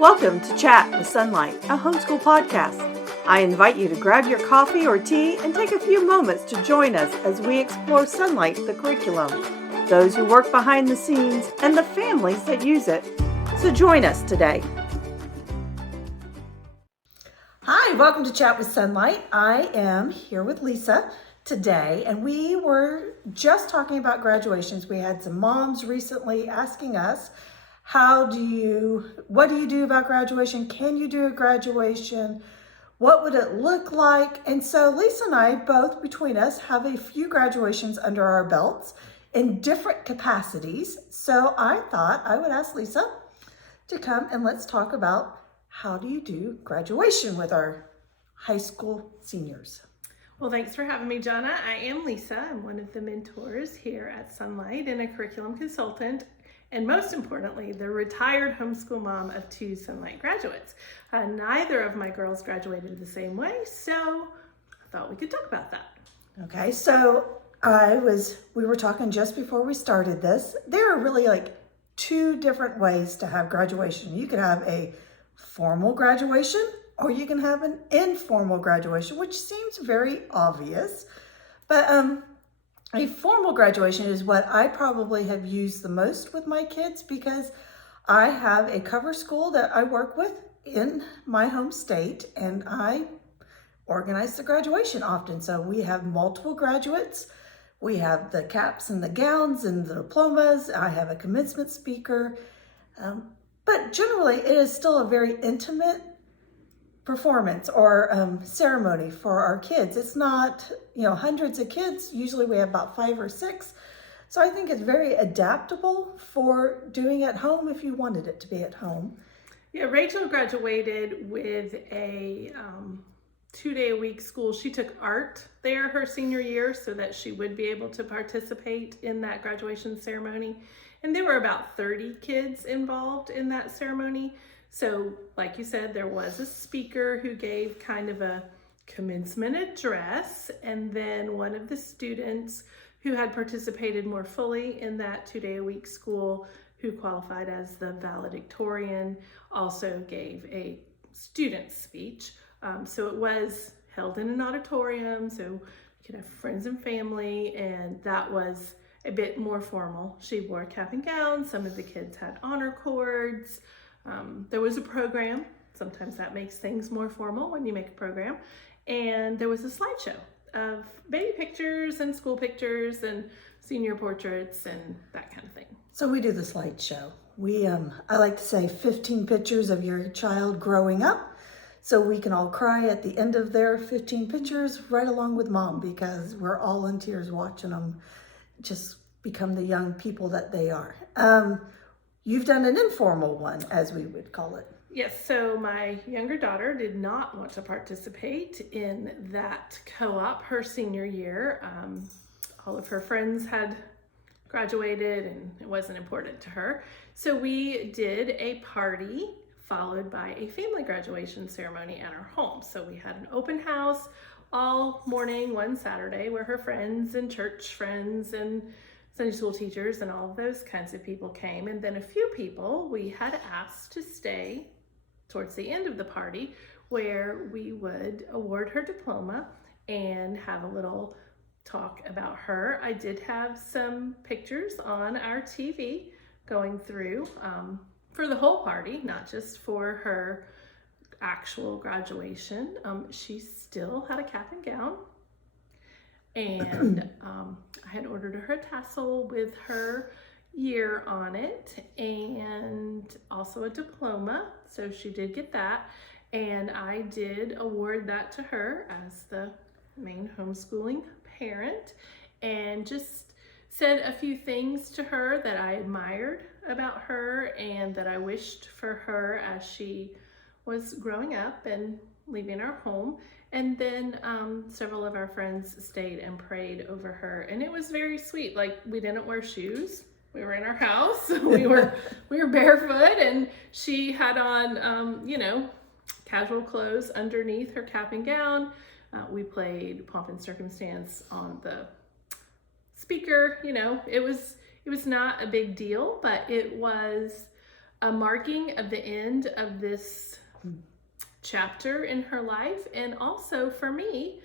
Welcome to Chat with Sonlight, a homeschool podcast. I invite you to grab your coffee or tea and take a few moments to join us as we explore Sonlight, the curriculum, those who work behind the scenes, and the families that use it. So join us today. Hi, welcome to Chat with Sonlight. I am here with Lisa today, and we were just talking about graduations. We had some moms recently asking us, what do you do about graduation? Can you do a graduation? What would it look like? And so Lisa and I, both between us, have a few graduations under our belts in different capacities. So I thought I would ask Lisa to come and let's talk about how do you do graduation with our high school seniors. Well, thanks for having me, Johna. I am Lisa. I'm one of the mentors here at Sonlight and a curriculum consultant. And most importantly, the retired homeschool mom of two Sonlight graduates. Neither of my girls graduated the same way, so I thought we could talk about that. Okay, so we were talking just before we started this. There are really like two different ways to have graduation. You could have a formal graduation or you can have an informal graduation, which seems very obvious. But a formal graduation is what I probably have used the most with my kids because I have a cover school that I work with in my home state and I organize the graduation often. So we have multiple graduates. We have the caps and the gowns and the diplomas. I have a commencement speaker. But generally it is still a very intimate performance or ceremony for our kids. It's not, hundreds of kids. Usually we have about 5 or 6. So I think it's very adaptable for doing at home if you wanted it to be at home. Yeah, Rachel graduated with a 2-day-a-week school. She took art there her senior year so that she would be able to participate in that graduation ceremony. And there were about 30 kids involved in that ceremony. So like you said, there was a speaker who gave kind of a commencement address, and then one of the students who had participated more fully in that 2-day-a-week school, who qualified as the valedictorian, also gave a student speech. So it was held in an auditorium, so you could have friends and family, and that was a bit more formal. She wore a cap and gown. Some of the kids had honor cords. There was a program. Sometimes that makes things more formal when you make a program. And there was a slideshow of baby pictures and school pictures and senior portraits and that kind of thing. So we do the slideshow. I like to say 15 pictures of your child growing up. So we can all cry at the end of their 15 pictures right along with mom because we're all in tears watching them just become the young people that they are. You've done an informal one, as we would call it. Yes, so my younger daughter did not want to participate in that co-op her senior year. All of her friends had graduated and it wasn't important to her. So we did a party followed by a family graduation ceremony at our home. So we had an open house all morning one Saturday where her friends and church friends and Sunday school teachers and all of those kinds of people came. And then a few people we had asked to stay towards the end of the party where we would award her diploma and have a little talk about her. I did have some pictures on our TV going through for the whole party, not just for her actual graduation. She still had a cap and gown. And I had ordered her a tassel with her year on it and also a diploma. So she did get that. And I did award that to her as the main homeschooling parent and just said a few things to her that I admired about her and that I wished for her as she was growing up and leaving our home. And then several of our friends stayed and prayed over her, and it was very sweet. Like, we didn't wear shoes. We were in our house. we were barefoot, and she had on casual clothes underneath her cap and gown. We played Pomp and Circumstance on the speaker. It was not a big deal, but it was a marking of the end of this chapter in her life. And also for me,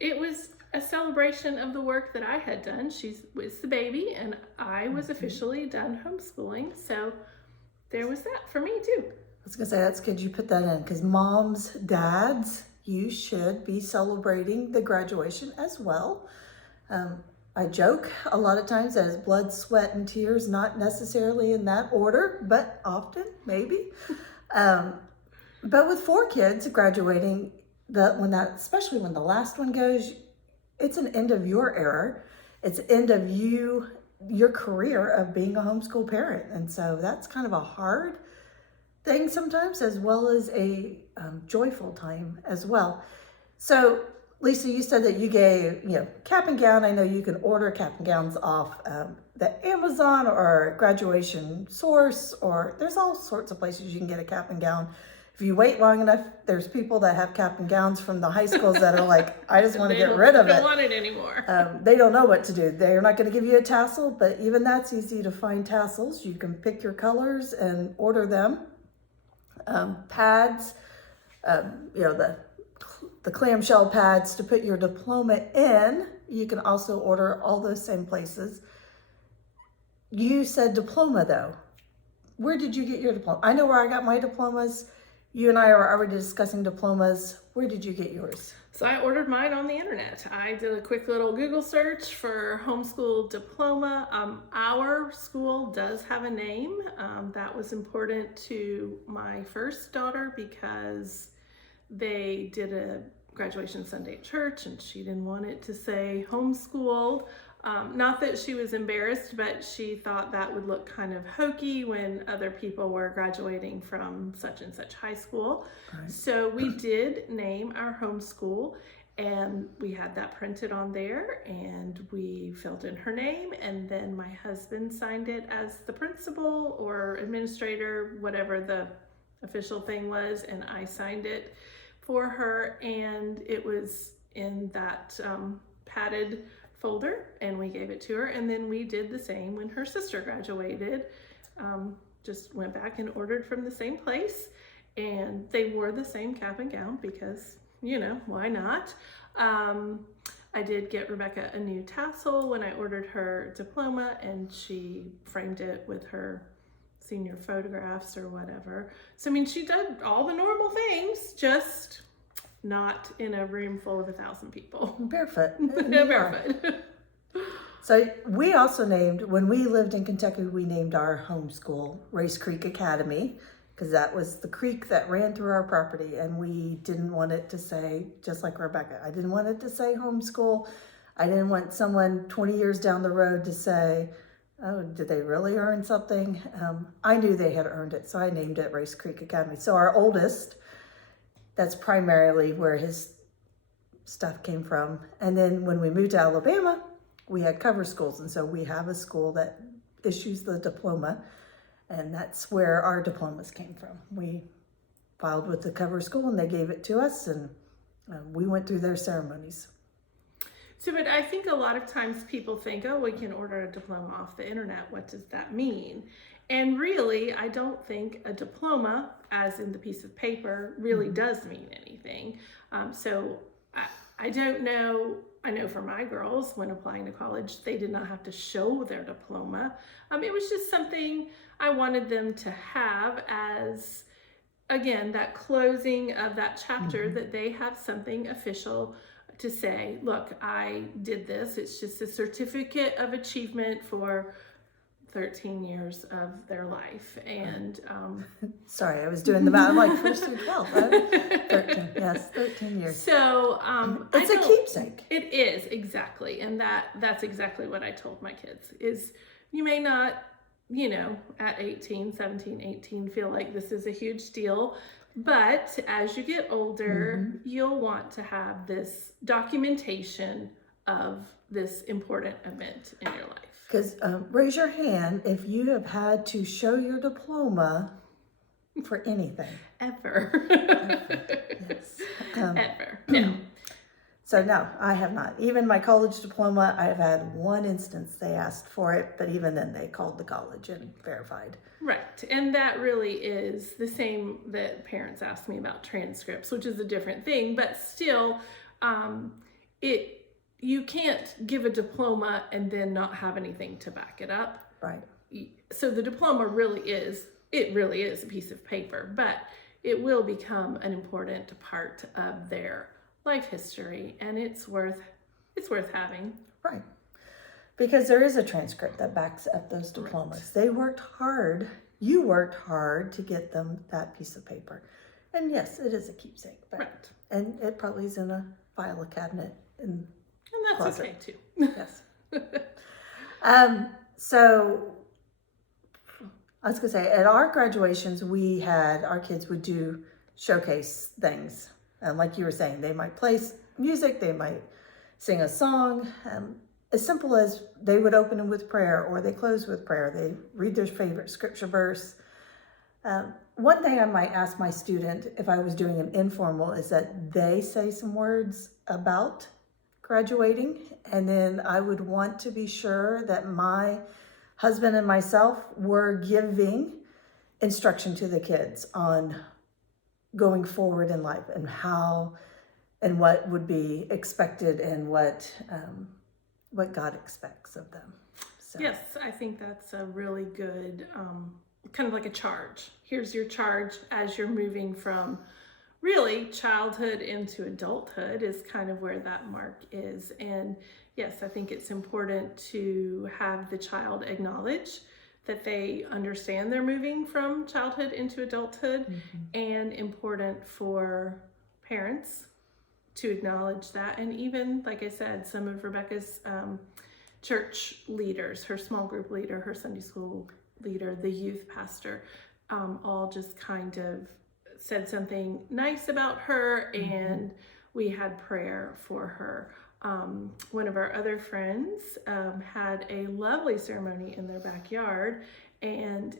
it was a celebration of the work that I had done. She was the baby, and I was officially done homeschooling. So there was that for me too. I was gonna say, that's good you put that in, because moms, dads, you should be celebrating the graduation as well. I joke a lot of times that it's blood, sweat, and tears, not necessarily in that order, but often, maybe. But with 4 kids graduating, especially when the last one goes, it's an end of your era. It's end of your career of being a homeschool parent. And so that's kind of a hard thing sometimes, as well as a joyful time as well. So Lisa, you said that you gave, cap and gown. I know you can order cap and gowns off the Amazon or Graduation Source, or there's all sorts of places you can get a cap and gown. If you wait long enough, there's people that have cap and gowns from the high schools that are like, I just want to get rid of it. They don't want it anymore. They don't know what to do. They're not going to give you a tassel, but even that's easy to find tassels. You can pick your colors and order them. Pads, the clamshell pads to put your diploma in, you can also order all those same places. You said diploma though. Where did you get your diploma? I know where I got my diplomas. You and I are already discussing diplomas. Where did you get yours? So I ordered mine on the internet. I did a quick little Google search for homeschool diploma. Our school does have a name. That was important to my first daughter because they did a graduation Sunday at church and she didn't want it to say homeschooled. Not that she was embarrassed, but she thought that would look kind of hokey when other people were graduating from such and such high school. Right. So we did name our homeschool, and we had that printed on there, and we filled in her name, and then my husband signed it as the principal or administrator, whatever the official thing was, and I signed it for her, and it was in that padded folder, and we gave it to her. And then we did the same when her sister graduated. Just went back and ordered from the same place, and they wore the same cap and gown because, why not? I did get Rebecca a new tassel when I ordered her diploma, and she framed it with her senior photographs or whatever. So, she did all the normal things, just not in a room full of 1,000 people. Barefoot. No, barefoot. So we also named, when we lived in Kentucky, we named our homeschool Race Creek Academy, because that was the creek that ran through our property, and we didn't want it to say, just like Rebecca, I didn't want it to say homeschool. I didn't want someone 20 years down the road to say, oh, did they really earn something? I knew they had earned it, so I named it Race Creek Academy. So our oldest, that's primarily where his stuff came from. And then when we moved to Alabama, we had cover schools. And so we have a school that issues the diploma, and that's where our diplomas came from. We filed with the cover school and they gave it to us, and we went through their ceremonies. So, but I think a lot of times people think, oh, we can order a diploma off the internet. What does that mean? And really, I don't think a diploma, as in the piece of paper, really does mean anything. So I don't know. I know for my girls, when applying to college, they did not have to show their diploma. It was just something I wanted them to have as, again, that closing of that chapter, that they have something official to say, look, I did this. It's just a certificate of achievement for 13 years of their life. And sorry, I was doing the math. I'm like 1st through 12th, right? 13, yes, 13 years. So it's a keepsake. It is, exactly. And that's exactly what I told my kids is, you may not, at 17, 18, feel like this is a huge deal. But as you get older, you'll want to have this documentation of this important event in your life. Because raise your hand if you have had to show your diploma for anything. Ever. Yes. Ever. No. So no, I have not. Even my college diploma, I have had one instance they asked for it, but even then they called the college and verified. Right. And that really is the same that parents ask me about transcripts, which is a different thing, but still, you can't give a diploma and then not have anything to back it up. Right. So the diploma really is a piece of paper, but it will become an important part of their life history, and it's worth having. Right. Because there is a transcript that backs up those diplomas. Right. They worked hard. You worked hard to get them that piece of paper. And yes, it is a keepsake. But, right. And it probably is in a file cabinet in and that's closet. Okay too. Yes. So I was gonna say, at our graduations, our kids would do showcase things. And like you were saying, they might play music, they might sing a song. As simple as they would open them with prayer, or they close with prayer. They read their favorite scripture verse. One thing I might ask my student if I was doing an informal is that they say some words about graduating, and then I would want to be sure that my husband and myself were giving instruction to the kids on going forward in life and how and what would be expected and what God expects of them. So. Yes, I think that's a really good, kind of like a charge. Here's your charge as you're moving from really childhood into adulthood is kind of where that mark is. And yes, I think it's important to have the child acknowledge that they understand they're moving from childhood into adulthood, and important for parents to acknowledge that. And even, like I said, some of Rebecca's church leaders, her small group leader, her Sunday school leader, the youth pastor, all just kind of said something nice about her, and we had prayer for her. One of our other friends had a lovely ceremony in their backyard, and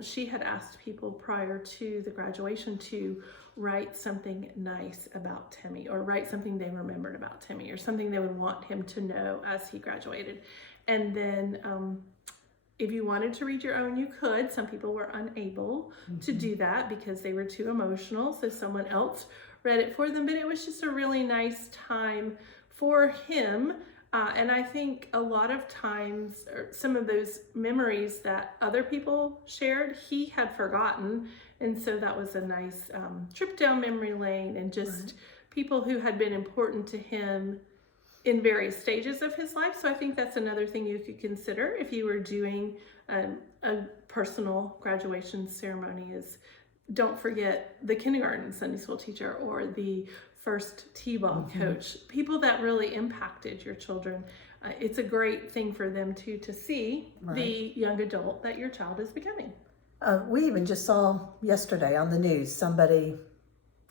she had asked people prior to the graduation to write something nice about Timmy, or write something they remembered about Timmy, or something they would want him to know as he graduated. And then if you wanted to read your own, you could. Some people were unable to do that because they were too emotional, so someone else read it for them. But it was just a really nice time for him. And I think a lot of times, some of those memories that other people shared, he had forgotten. And so that was a nice trip down memory lane, and just people who had been important to him in various stages of his life. So I think that's another thing you could consider if you were doing a personal graduation ceremony, is don't forget the kindergarten Sunday school teacher or the first T-ball coach, people that really impacted your children. It's a great thing for them to see the young adult that your child is becoming. We even just saw yesterday on the news somebody,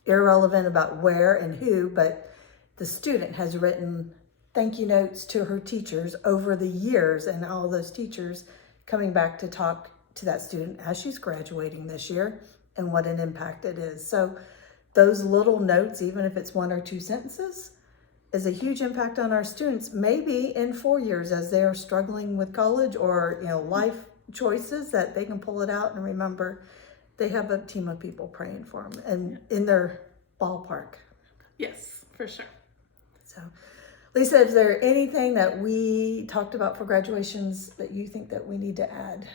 irrelevant about where and who, but the student has written thank you notes to her teachers over the years, and all those teachers coming back to talk to that student as she's graduating this year and what an impact it is. So those little notes, even if it's 1 or 2 sentences, is a huge impact on our students, maybe in 4 years as they are struggling with college or life choices, that they can pull it out and remember they have a team of people praying for them and in their ballpark. Yes, for sure. So Lisa, is there anything that we talked about for graduations that you think that we need to add?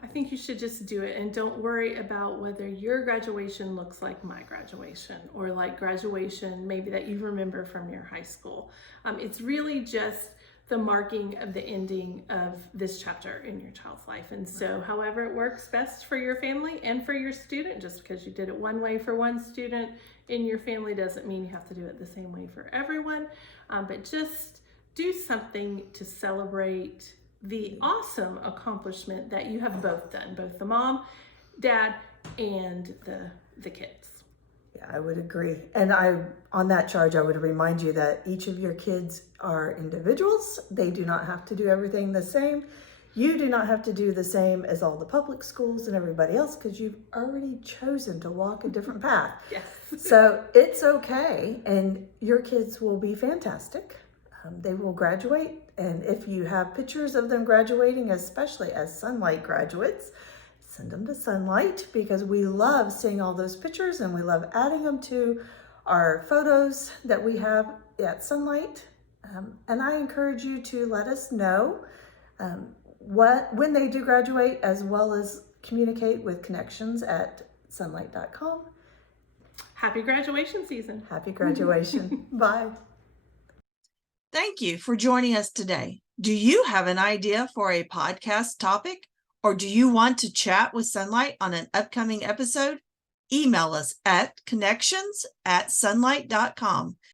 I think you should just do it, and don't worry about whether your graduation looks like my graduation, or like graduation maybe that you remember from your high school. It's really just the marking of the ending of this chapter in your child's life. And so however it works best for your family and for your student, just because you did it one way for one student in your family doesn't mean you have to do it the same way for everyone. But just do something to celebrate the awesome accomplishment that you have both done, both the mom, dad, and the kids. Yeah, I would agree. And on that charge, I would remind you that each of your kids are individuals. They do not have to do everything the same. You do not have to do the same as all the public schools and everybody else because you've already chosen to walk a different path. Yes. So it's okay, and your kids will be fantastic. They will graduate, and if you have pictures of them graduating, especially as Sonlight graduates, send them to Sonlight because we love seeing all those pictures and we love adding them to our photos that we have at Sonlight. And I encourage you to let us know when they do graduate, as well as communicate with connections at sonlight.com. Happy graduation season. Happy graduation. Bye. Thank you for joining us today. Do you have an idea for a podcast topic, or do you want to chat with Sonlight on an upcoming episode? Email us at connections@sonlight.com.